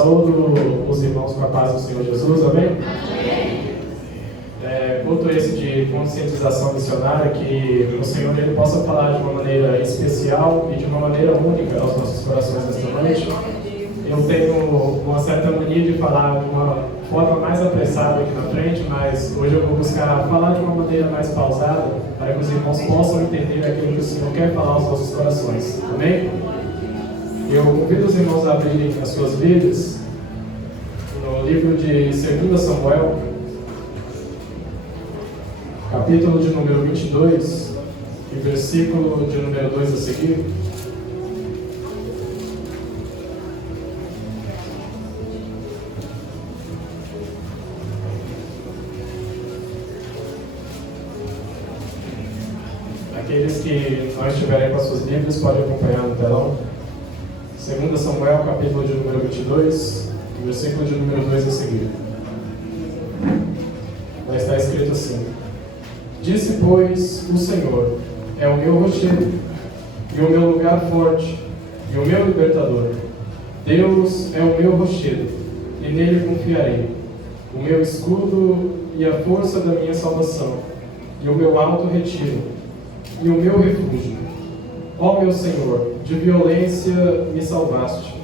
saúdo os irmãos com a paz do Senhor Jesus, amém? Culto esse de conscientização missionária, que o Senhor ele possa falar de uma maneira especial e de uma maneira única aos nossos corações nesta noite. Eu tenho uma certa mania de falar de uma forma mais apressada aqui na frente, mas hoje eu vou buscar falar de uma maneira mais pausada, para que os irmãos possam entender aquilo que o Senhor quer falar aos nossos corações, amém? Eu convido os irmãos a abrirem as suas Bíblias no livro de 2 Samuel, capítulo de número 22 e versículo de número 2 a seguir. Aqueles que não estiverem com as suas Bíblias podem acompanhar no telão. 2 Samuel, capítulo de número 22, versículo de número 2 a seguir. Lá está escrito assim: Disse, pois, o Senhor, é o meu rochedo, e o meu lugar forte, e o meu libertador. Deus é o meu rochedo, e nele confiarei, o meu escudo e a força da minha salvação, e o meu alto retiro, e o meu refúgio. Ó meu Senhor, de violência me salvaste.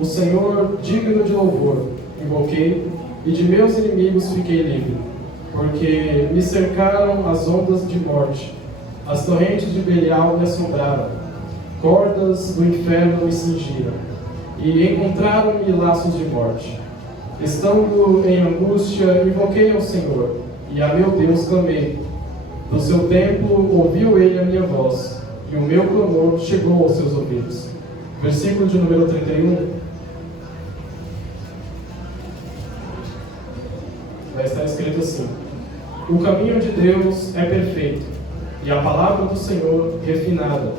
O Senhor, digno de louvor, invoquei, e de meus inimigos fiquei livre. Porque me cercaram as ondas de morte, as torrentes de Belial me assombraram, cordas do inferno me cingiram, e encontraram-me laços de morte. Estando em angústia, invoquei ao Senhor, e a meu Deus clamei. Do seu templo ouviu ele a minha voz, e o meu clamor chegou aos seus ouvidos. Versículo de número 31. Vai estar escrito assim: O caminho de Deus é perfeito, e a palavra do Senhor refinada.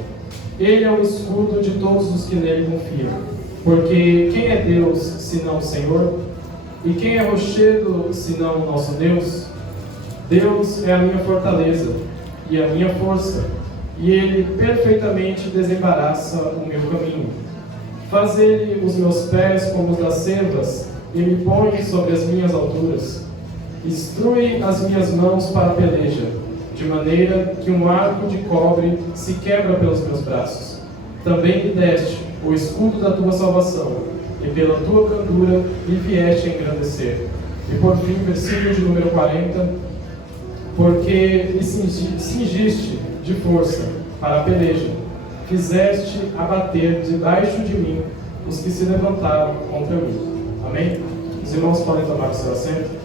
Ele é o escudo de todos os que nele confiam. Porque quem é Deus, senão o Senhor? E quem é rochedo, senão o nosso Deus? Deus é a minha fortaleza e a minha força, e Ele perfeitamente desembaraça o meu caminho. Faz Ele os meus pés como os das cervas, e me põe sobre as minhas alturas. Instrui as minhas mãos para a peleja, de maneira que um arco de cobre se quebra pelos meus braços. Também me deste o escudo da tua salvação, e pela tua brandura me vieste a engrandecer. E por fim, versículo de número 40, porque me cingiste de força para a peleja, fizeste abater debaixo de mim os que se levantaram contra mim. Amém? Os irmãos podem tomar o seu assento.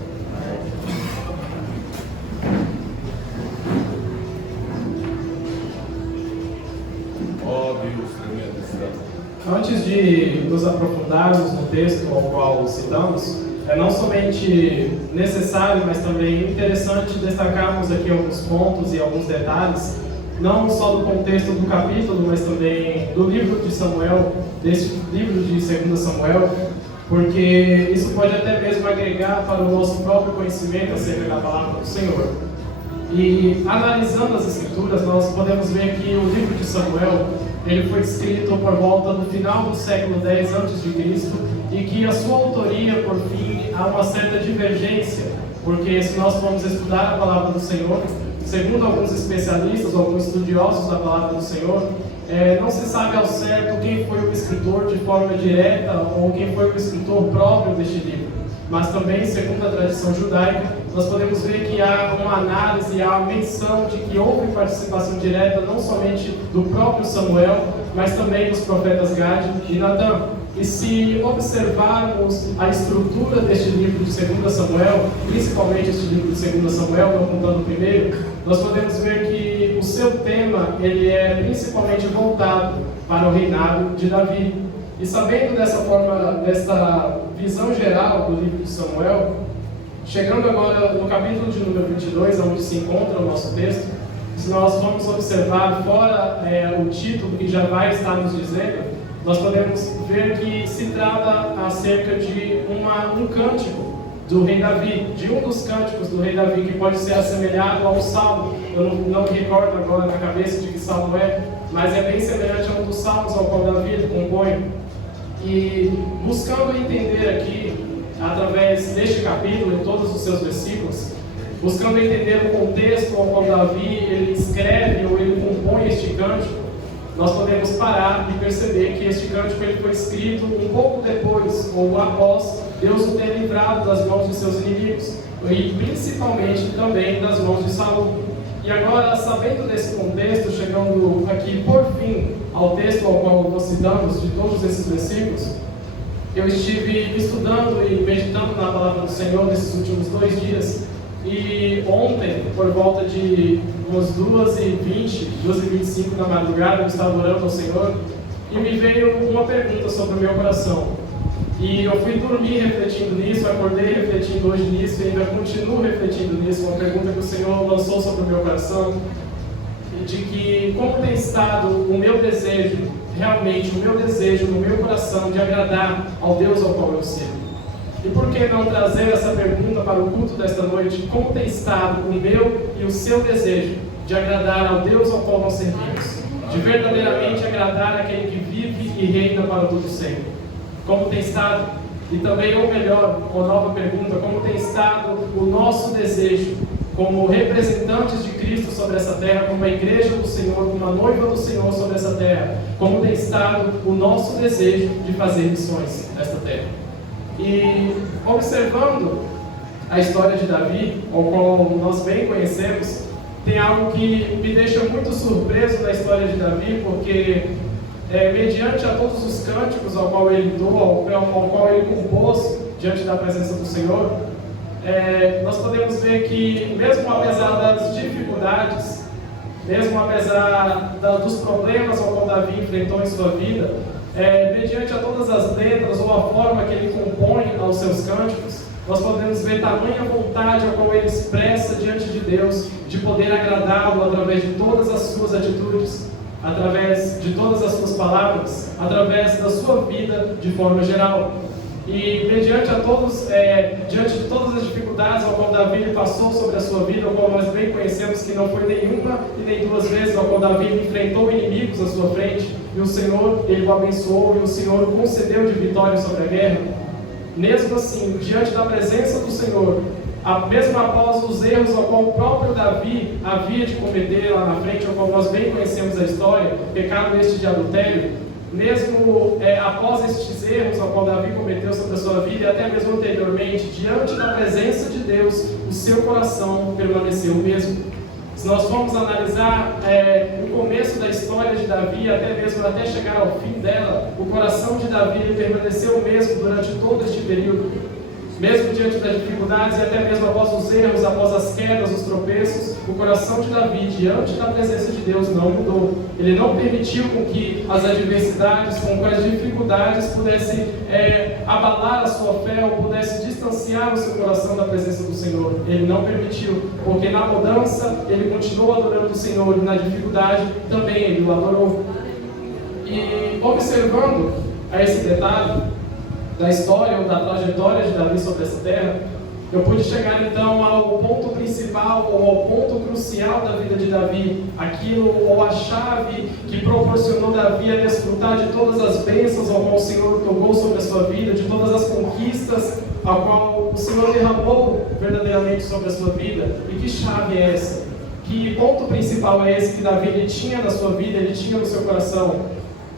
Antes de nos aprofundarmos no texto ao qual citamos, é não somente necessário, mas também interessante destacarmos aqui alguns pontos e alguns detalhes, não só do contexto do capítulo, mas também do livro de Samuel, deste livro de 2 Samuel, porque isso pode até mesmo agregar para o nosso próprio conhecimento acerca da palavra do Senhor. E analisando as Escrituras, nós podemos ver que o livro de Samuel ele foi escrito por volta do final do século X a.C. e que a sua autoria, por fim, há uma certa divergência, porque se nós formos estudar a palavra do Senhor, segundo alguns especialistas, alguns estudiosos da palavra do Senhor, não se sabe ao certo quem foi o escritor de forma direta ou quem foi o escritor próprio deste livro. Mas também, segundo a tradição judaica, nós podemos ver que há uma análise, há uma menção de que houve participação direta não somente do próprio Samuel, mas também dos profetas Gade e Natã. E se observarmos a estrutura deste livro de 2 Samuel, principalmente este livro de 2 Samuel, não contando o primeiro, nós podemos ver que o seu tema ele é principalmente voltado para o reinado de Davi. E sabendo dessa forma, dessa visão geral do livro de Samuel, chegando agora no capítulo de número 22, onde se encontra o nosso texto, se nós formos observar fora o título que já vai estar nos dizendo, nós podemos ver que se trata acerca de um cântico do rei Davi, de um dos cânticos do rei Davi, que pode ser assemelhado ao salmo. Eu não me recordo agora na cabeça de que salmo é, mas é bem semelhante a um dos salmos ao qual Davi compõe. E buscando entender aqui, através deste capítulo, em todos os seus versículos, buscando entender o contexto ao qual Davi ele escreve ou ele compõe este cântico, nós podemos parar e perceber que este cântico ele foi escrito um pouco depois, ou após Deus o ter livrado das mãos de seus inimigos, e principalmente também das mãos de Saul. E agora, sabendo desse contexto, chegando aqui por fim ao texto ao qual nós citamos, de todos esses versículos, eu estive estudando e meditando na palavra do Senhor nesses últimos 2 dias. E ontem, por volta de umas 2h20, 2h25 da madrugada, eu estava orando ao Senhor e me veio uma pergunta sobre o meu coração. E eu fui dormir refletindo nisso, acordei refletindo hoje nisso e ainda continuo refletindo nisso. Uma pergunta que o Senhor lançou sobre o meu coração, de que como tem estado o meu desejo, realmente o meu desejo no meu coração de agradar ao Deus ao qual eu sirvo. E por que não trazer essa pergunta para o culto desta noite? Como tem estado o meu e o seu desejo de agradar ao Deus ao qual nós servimos? De verdadeiramente agradar aquele que vive e reina para todo sempre. Como tem estado? E também, ou melhor, uma nova pergunta, como tem estado o nosso desejo como representantes de Cristo sobre essa terra, como a igreja do Senhor, como a noiva do Senhor sobre essa terra? Como tem estado o nosso desejo de fazer missões nesta terra? E observando a história de Davi, ao qual nós bem conhecemos, tem algo que me deixa muito surpreso na história de Davi, porque mediante a todos os cânticos ao qual ele doou, ao qual ele compôs diante da presença do Senhor, nós podemos ver que mesmo apesar das dificuldades, mesmo apesar dos problemas ao qual Davi enfrentou em sua vida, mediante a todas as letras ou a forma que ele compõe aos seus cânticos, nós podemos ver tamanha vontade a qual ele expressa diante de Deus, de poder agradá-lo através de todas as suas atitudes, através de todas as suas palavras, através da sua vida de forma geral. E diante de todas as dificuldades ao qual Davi passou sobre a sua vida, ao qual nós bem conhecemos que não foi nenhuma e nem 2 vezes ao qual Davi enfrentou inimigos à sua frente, e o Senhor, ele o abençoou, e o Senhor o concedeu de vitória sobre a guerra. Mesmo assim, diante da presença do Senhor, mesmo após os erros ao qual o próprio Davi havia de cometer lá na frente, ao qual nós bem conhecemos a história, pecado este de adultério, mesmo após estes erros ao qual Davi cometeu sobre a sua vida, e até mesmo anteriormente, diante da presença de Deus, o seu coração permaneceu o mesmo. Se nós formos analisar o começo da história de Davi, até chegar ao fim dela, o coração de Davi ele permaneceu o mesmo durante todo este período. Mesmo diante das dificuldades e até mesmo após os erros, após as quedas, os tropeços, o coração de Davi, diante da presença de Deus, não mudou. Ele não permitiu com que as adversidades, com que as dificuldades pudessem abalar a sua fé ou pudesse distanciar o seu coração da presença do Senhor. Ele não permitiu, porque na mudança ele continuou adorando o Senhor e na dificuldade também ele o adorou. E observando a esse detalhe da história ou da trajetória de Davi sobre essa terra, eu pude chegar então ao ponto principal ou ao ponto crucial da vida de Davi, aquilo ou a chave que proporcionou Davi a desfrutar de todas as bênçãos ao qual o Senhor tocou sobre a sua vida, de todas as conquistas ao qual o Senhor derramou verdadeiramente sobre a sua vida. E que chave é essa? Que ponto principal é esse que Davi ele tinha na sua vida, ele tinha no seu coração?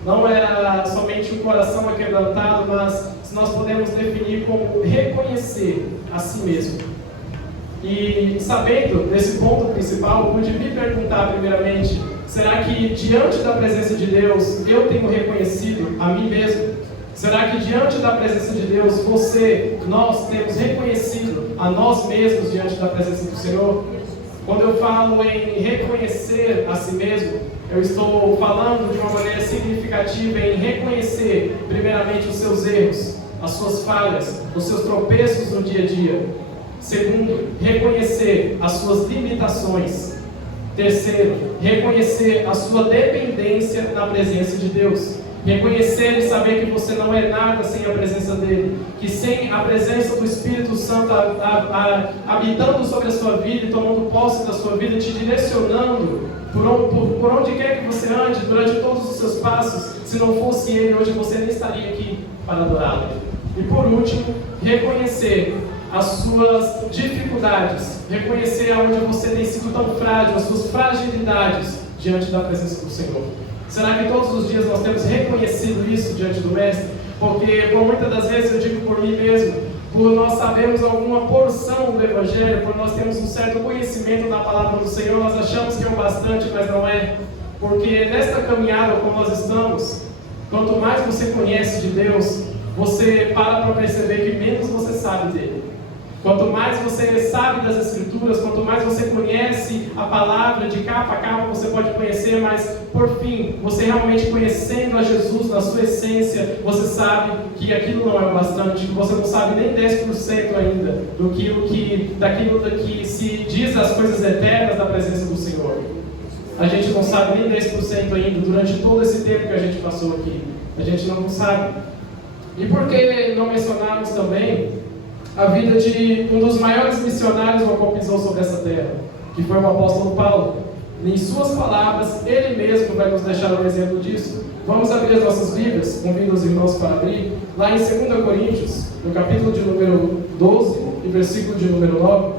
Não era somente um coração aquebrantado, mas se nós podemos definir como reconhecer a si mesmo. E sabendo desse ponto principal, eu pude me perguntar primeiramente, será que diante da presença de Deus eu tenho reconhecido a mim mesmo? Será que diante da presença de Deus nós temos reconhecido a nós mesmos diante da presença do Senhor? Quando eu falo em reconhecer a si mesmo, eu estou falando de uma maneira significativa em reconhecer, primeiramente, os seus erros, as suas falhas, os seus tropeços no dia a dia. Segundo, reconhecer as suas limitações. Terceiro, reconhecer a sua dependência na presença de Deus. Reconhecer e saber que você não é nada sem a presença dEle. Que sem a presença do Espírito Santo habitando sobre a sua vida e tomando posse da sua vida, te direcionando por onde quer que você ande, durante todos os seus passos, se não fosse Ele, hoje você nem estaria aqui para adorá-lo. E por último, reconhecer as suas dificuldades, reconhecer aonde você tem sido tão frágil, as suas fragilidades diante da presença do Senhor. Será que todos os dias nós temos reconhecido isso diante do Mestre? Porque por muitas das vezes eu digo por mim mesmo, por nós sabermos alguma porção do Evangelho, por nós termos um certo conhecimento da palavra do Senhor, nós achamos que é o bastante, mas não é. Porque nesta caminhada como nós estamos, quanto mais você conhece de Deus, você para perceber que menos você sabe dele. Quanto mais você sabe das Escrituras, quanto mais você conhece a palavra de capa a capa, você pode conhecer, mas por fim, você realmente conhecendo a Jesus na sua essência, você sabe que aquilo não é bastante, que você não sabe nem 10% ainda daquilo que se diz as coisas eternas da presença do Senhor. A gente não sabe nem 10% ainda, durante todo esse tempo que a gente passou aqui. A gente não sabe. E por que não mencionarmos também a vida de um dos maiores missionários o qual pisou sobre essa terra, que foi o apóstolo Paulo? Em suas palavras, ele mesmo vai nos deixar um exemplo disso. Vamos abrir as nossas Bíblias, convido os irmãos para abrir, lá em 2 Coríntios, no capítulo de número 12 e versículo de número 9.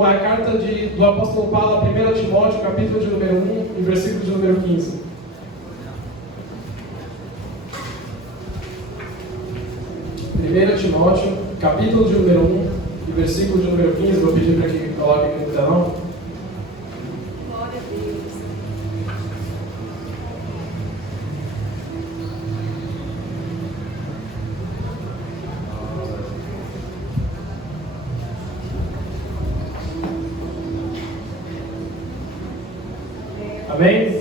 A carta do apóstolo Paulo a 1 Timóteo, capítulo de número 1 e versículo de número 15. 1 Timóteo, capítulo de número 1 e versículo de número 15, vou pedir para que coloque aqui no telão. Glória a Deus. Amém?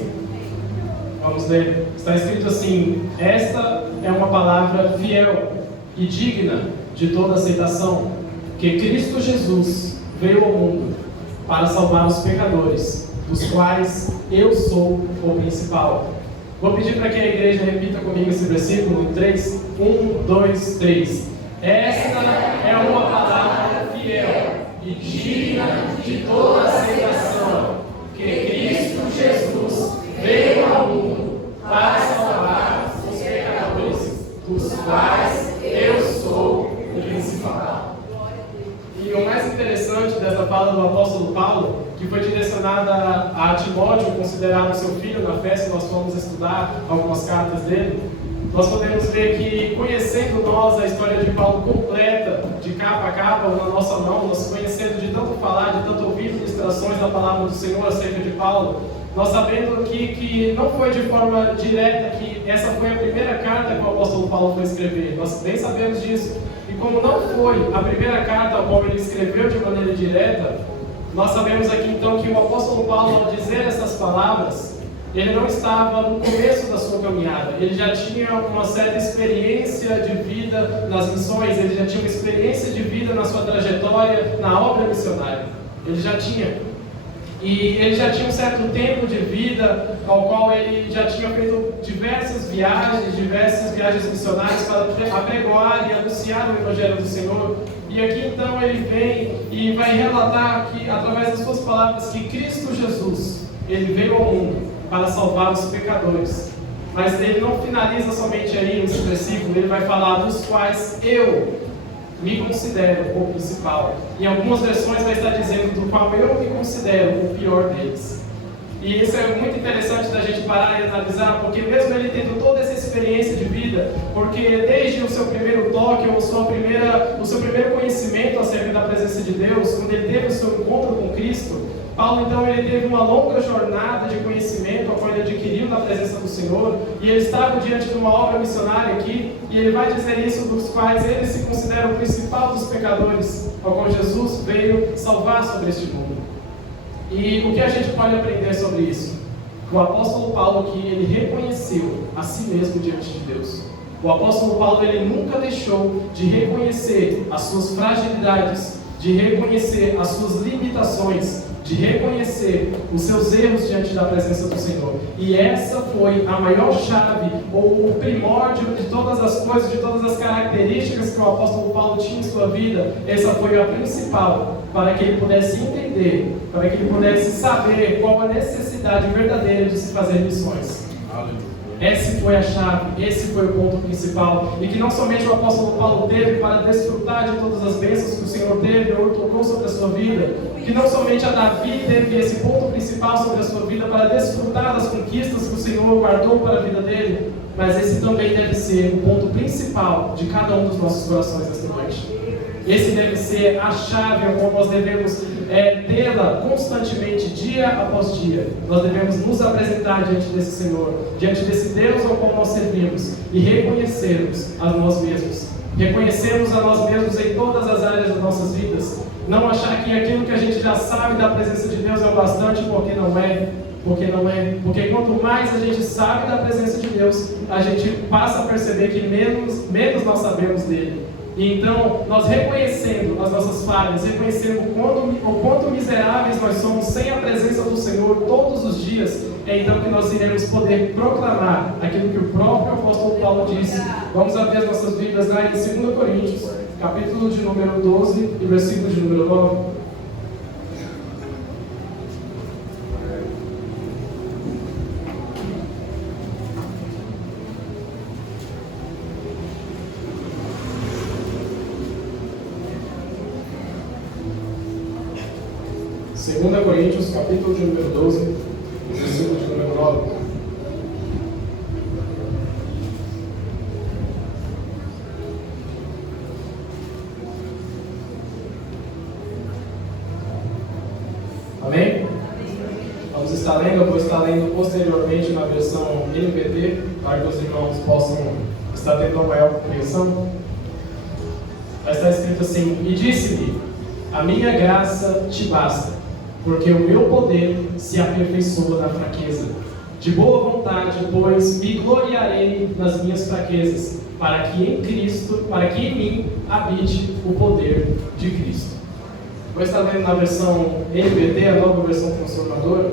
Vamos ler. Está escrito assim: esta é uma palavra fiel e digna de toda aceitação, que Cristo Jesus veio ao mundo para salvar os pecadores, dos quais eu sou o principal. Vou pedir para que a igreja repita comigo esse versículo em 3. 1, 2, 3. Esta é uma palavra fiel e digna de toda aceitação, que Cristo Jesus veio ao mundo para salvar os pecadores, dos quais eu sou o principal. E o mais interessante dessa fala do apóstolo Paulo, que foi direcionada a Timóteo, considerado seu filho na fé, se nós formos estudar algumas cartas dele, nós podemos ver que, conhecendo nós a história de Paulo completa, de capa a capa, na nossa mão, nós conhecendo de tanto falar, de tanto ouvir ilustrações da palavra do Senhor acerca de Paulo, nós sabendo que não foi de forma direta que essa foi a primeira carta que o apóstolo Paulo foi escrever. Nós bem sabemos disso. E como não foi a primeira carta a qual ele escreveu de maneira direta, nós sabemos aqui então que o apóstolo Paulo, ao dizer essas palavras, ele não estava no começo da sua caminhada. Ele já tinha uma certa experiência de vida nas missões, ele já tinha uma experiência de vida na sua trajetória, na obra missionária. Ele já tinha. E ele já tinha um certo tempo de vida, ao qual ele já tinha feito diversas viagens missionárias para apregoar e anunciar o Evangelho do Senhor. E aqui então ele vem e vai relatar que, através das suas palavras, que Cristo Jesus, ele veio ao mundo para salvar os pecadores. Mas ele não finaliza somente aí nesse versículo, ele vai falar dos quais eu me considero o principal. Em algumas versões vai estar dizendo do qual eu me considero o pior deles. E isso é muito interessante da gente parar e analisar, porque mesmo ele tendo toda essa experiência de vida, porque desde o seu primeiro toque, ou o seu primeiro conhecimento acerca da presença de Deus, quando ele teve o seu encontro com Cristo, Paulo então ele teve uma longa jornada de conhecimento, a qual ele adquiriu na presença do Senhor, e ele estava diante de uma obra missionária aqui, e ele vai dizer isso, dos quais ele se considera o principal dos pecadores, ao qual Jesus veio salvar sobre este mundo. E o que a gente pode aprender sobre isso? O apóstolo Paulo aqui, ele reconheceu a si mesmo diante de Deus. O apóstolo Paulo, ele nunca deixou de reconhecer as suas fragilidades de reconhecer as suas limitações, de reconhecer os seus erros diante da presença do Senhor. E essa foi a maior chave, ou o primórdio de todas as coisas, de todas as características que o apóstolo Paulo tinha em sua vida. Essa foi a principal, para que ele pudesse entender, para que ele pudesse saber qual a necessidade verdadeira de se fazer missões. Essa foi a chave, esse foi o ponto principal, e que não somente o apóstolo Paulo teve para desfrutar de todas as bênçãos que o Senhor teve ou tocou sobre a sua vida, que não somente a Davi teve esse ponto principal sobre a sua vida para desfrutar das conquistas que o Senhor guardou para a vida dele, mas esse também deve ser o ponto principal de cada um dos nossos corações nesta noite. Esse deve ser a chave ao qual nós devemos tê-la constantemente, dia após dia. Nós devemos nos apresentar diante desse Senhor, diante desse Deus ao qual nós servimos, e reconhecermos a nós mesmos. Reconhecermos a nós mesmos em todas as áreas das nossas vidas. Não achar que aquilo que a gente já sabe da presença de Deus é o bastante, porque não é. Porque quanto mais a gente sabe da presença de Deus, a gente passa a perceber que menos nós sabemos dele. E então, nós reconhecendo as nossas falhas, reconhecendo o quanto miseráveis nós somos sem a presença do Senhor todos os dias, é então que nós iremos poder proclamar aquilo que o próprio apóstolo Paulo disse. Vamos abrir as nossas Bíblias lá em 2 Coríntios, capítulo de número 12 e versículo de número 9. Segunda Coríntios, capítulo de número 12, versículo de número 9. Amém? Vamos estar lendo, eu vou estar lendo posteriormente na versão NVT, para que os irmãos possam estar tendo uma maior compreensão. Vai estar escrito assim: e disse-me, a minha graça te basta, porque o meu poder se aperfeiçoa na fraqueza. De boa vontade, pois, me gloriarei nas minhas fraquezas, para que em mim habite o poder de Cristo. Vou estar lendo na versão NVT, a nova versão transformadora.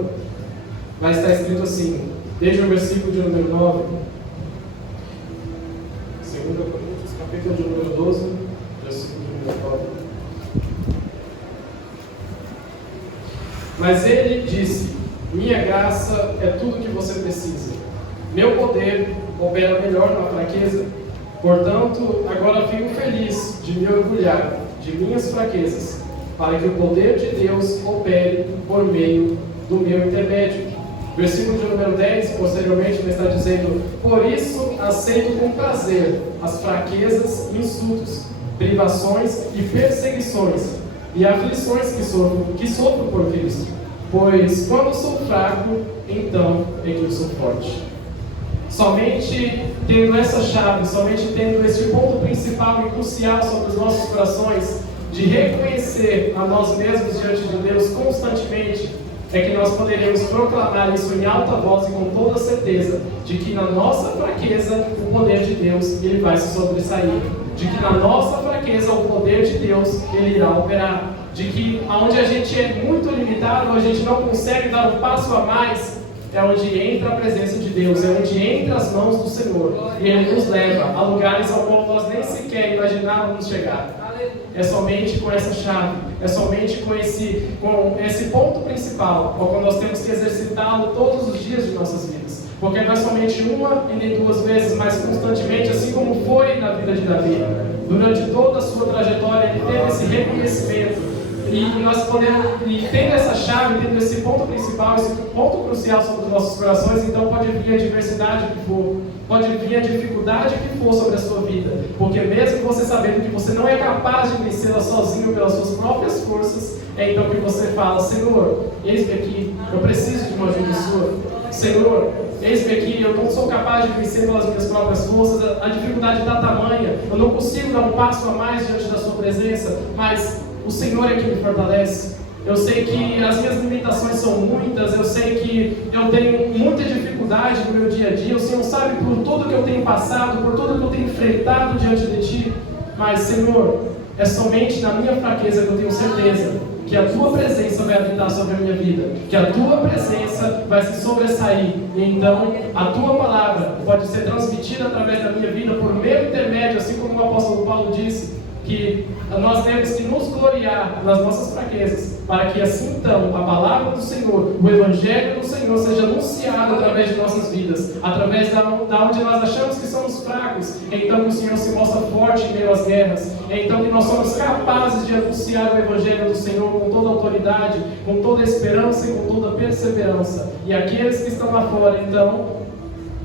Vai estar escrito assim, desde o versículo de número 9, 2 Coríntios, capítulo de número 12, versículo de número 9. Mas ele disse, minha graça é tudo o que você precisa. Meu poder opera melhor na fraqueza. Portanto, agora fico feliz de me orgulhar de minhas fraquezas, para que o poder de Deus opere por meio do meu intermédio. Versículo de número 10, posteriormente, está dizendo, por isso aceito com prazer as fraquezas, insultos, privações e perseguições, e aflições que sofro por Cristo, pois quando sou fraco, então é que eu sou forte. Somente tendo essa chave, somente tendo este ponto principal e crucial sobre os nossos corações, de reconhecer a nós mesmos diante de Deus constantemente, é que nós poderemos proclamar isso em alta voz e com toda certeza, de que na nossa fraqueza, o poder de Deus ele vai se sobressair. De que na nossa fraqueza o poder de Deus ele irá operar, de que onde a gente é muito limitado, a gente não consegue dar um passo a mais, é onde entra a presença de Deus, é onde entra as mãos do Senhor, e Ele nos leva a lugares ao qual nós nem sequer imaginávamos chegar. É somente com essa chave, é somente com esse ponto principal, ao qual nós temos que exercitá-lo todos os dias de nossas vidas. Porque não é somente uma e nem duas vezes, mas constantemente, assim como foi na vida de Davi. Durante toda a sua trajetória, ele teve esse reconhecimento. E nós podemos, e tendo essa chave, tendo esse ponto principal, esse ponto crucial sobre os nossos corações, então pode vir a adversidade que for, pode vir a dificuldade que for sobre a sua vida. Porque mesmo você sabendo que você não é capaz de vencê-la sozinho pelas suas próprias forças, é então que você fala, Senhor, eis-me aqui, eu preciso de uma ajuda sua. Senhor, eis-me aqui, eu não sou capaz de vencer pelas minhas próprias forças, a dificuldade está tamanha, eu não consigo dar um passo a mais diante da sua presença, mas o Senhor é que me fortalece. Eu sei que as minhas limitações são muitas, eu sei que eu tenho muita dificuldade no meu dia a dia, o Senhor sabe por tudo que eu tenho passado, por tudo que eu tenho enfrentado diante de Ti, mas Senhor, É somente na minha fraqueza que eu tenho certeza que a Tua presença vai habitar sobre a minha vida, que a Tua presença vai se sobressair, e então a Tua palavra pode ser transmitida através da minha vida por meu intermédio, assim como o apóstolo Paulo disse, que nós temos que nos gloriar nas nossas fraquezas, para que assim então a palavra do Senhor, o Evangelho do Senhor seja anunciado através de nossas vidas, através da onde nós achamos que somos fracos, então que o Senhor se mostra forte em meio às guerras, então que nós somos capazes de anunciar o Evangelho do Senhor com toda autoridade, com toda esperança e com toda perseverança, e aqueles que estão lá fora então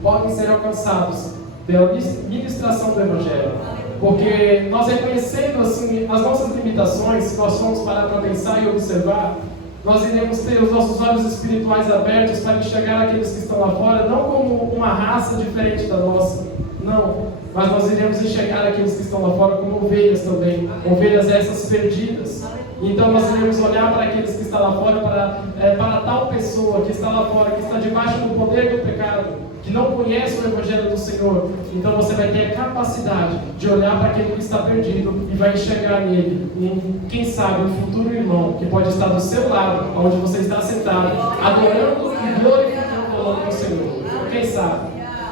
podem ser alcançados pela ministração do Evangelho. Porque nós reconhecendo assim as nossas limitações, se nós formos parar para pensar e observar, nós iremos ter os nossos olhos espirituais abertos para enxergar aqueles que estão lá fora, não como uma raça diferente da nossa, não, mas nós iremos enxergar aqueles que estão lá fora como ovelhas também, ovelhas essas perdidas. Então nós iremos olhar para aqueles que estão lá fora, para tal pessoa que está lá fora, que está debaixo do poder do pecado, que não conhece o Evangelho do Senhor. Então você vai ter a capacidade de olhar para aquele que está perdido e vai enxergar nele, quem sabe, um futuro irmão que pode estar do seu lado, onde você está sentado, adorando e glorificando o nome do Senhor. Quem sabe?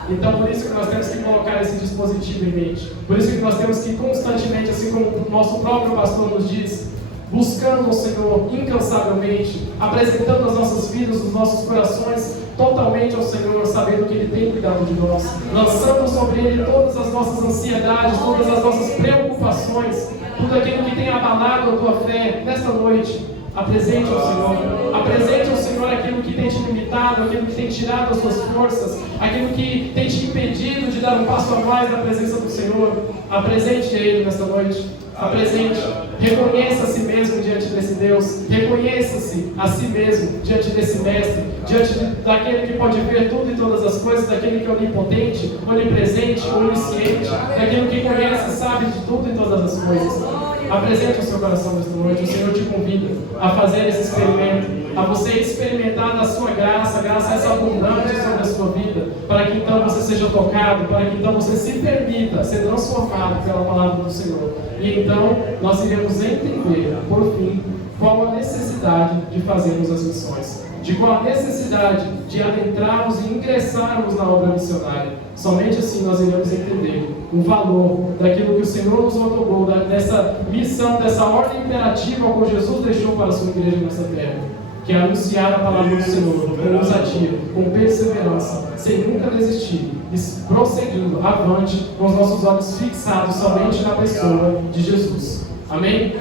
Então por isso que nós temos que colocar esse dispositivo em mente. Por isso que nós temos que constantemente, assim como o nosso próprio pastor nos diz, buscando o Senhor incansavelmente, apresentando as nossas vidas, os nossos corações totalmente ao Senhor, sabendo que Ele tem cuidado de nós, lançando sobre Ele todas as nossas ansiedades, todas as nossas preocupações, tudo aquilo que tem abalado a tua fé nesta noite. Apresente ao Senhor aquilo que tem te limitado, aquilo que tem tirado as suas forças, aquilo que tem te impedido de dar um passo a mais na presença do Senhor. Apresente a Ele nesta noite. Apresente, reconheça a si mesmo diante desse Deus, reconheça-se a si mesmo diante desse Mestre, diante daquele que pode ver tudo e todas as coisas, daquele que é onipotente, onipresente, onisciente, daquele que conhece e sabe de tudo e todas as coisas. Apresente o seu coração nesta noite. O Senhor te convida a fazer esse experimento, a você experimentar da sua graça essa abundante sobre a sua vida, para que então você seja tocado, para que então você se permita ser transformado pela palavra do Senhor. E então nós iremos entender, por fim, qual a necessidade de fazermos as missões, de qual a necessidade de adentrarmos e ingressarmos na obra missionária. Somente assim nós iremos entender o valor daquilo que o Senhor nos otorgou, dessa missão, dessa ordem imperativa que Jesus deixou para a sua igreja nessa terra, que é anunciar a palavra do Senhor com ousadia, com perseverança, sem nunca desistir, e prosseguindo avante com os nossos olhos fixados somente na pessoa de Jesus. Amém?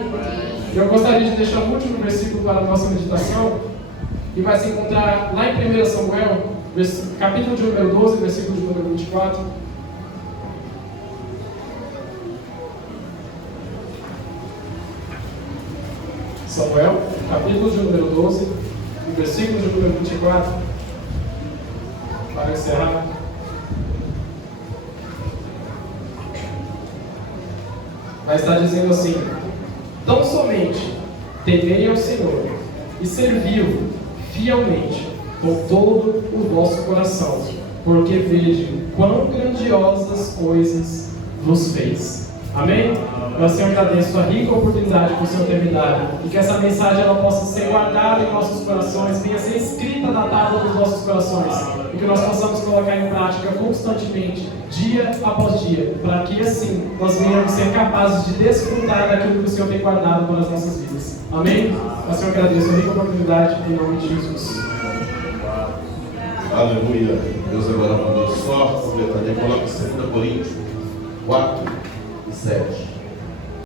Eu gostaria de deixar o último versículo para a nossa meditação, e vai se encontrar lá em 1 Samuel, capítulo de número 12, versículo de número 24. Samuel, capítulo de número 12, versículo de número 24. Para encerrar. Vai estar dizendo assim: tão somente temei ao Senhor e servi-o fielmente com todo o vosso coração, porque vejo quão grandiosas coisas vos fez. Amém? Eu, Senhor, agradeço a rica oportunidade que o Senhor tem me dado, e que essa mensagem ela possa ser guardada em nossos corações, venha ser escrita na tábua dos nossos corações, e que nós possamos colocar em prática constantemente, dia após dia, para que assim nós venhamos ser capazes de desfrutar daquilo que o Senhor tem guardado para as nossas vidas. Amém? Eu, Senhor, agradeço a rica oportunidade em nome de Jesus. Aleluia. Deus agora mandou só completar. Coloca 2 Coríntios 4 e 7.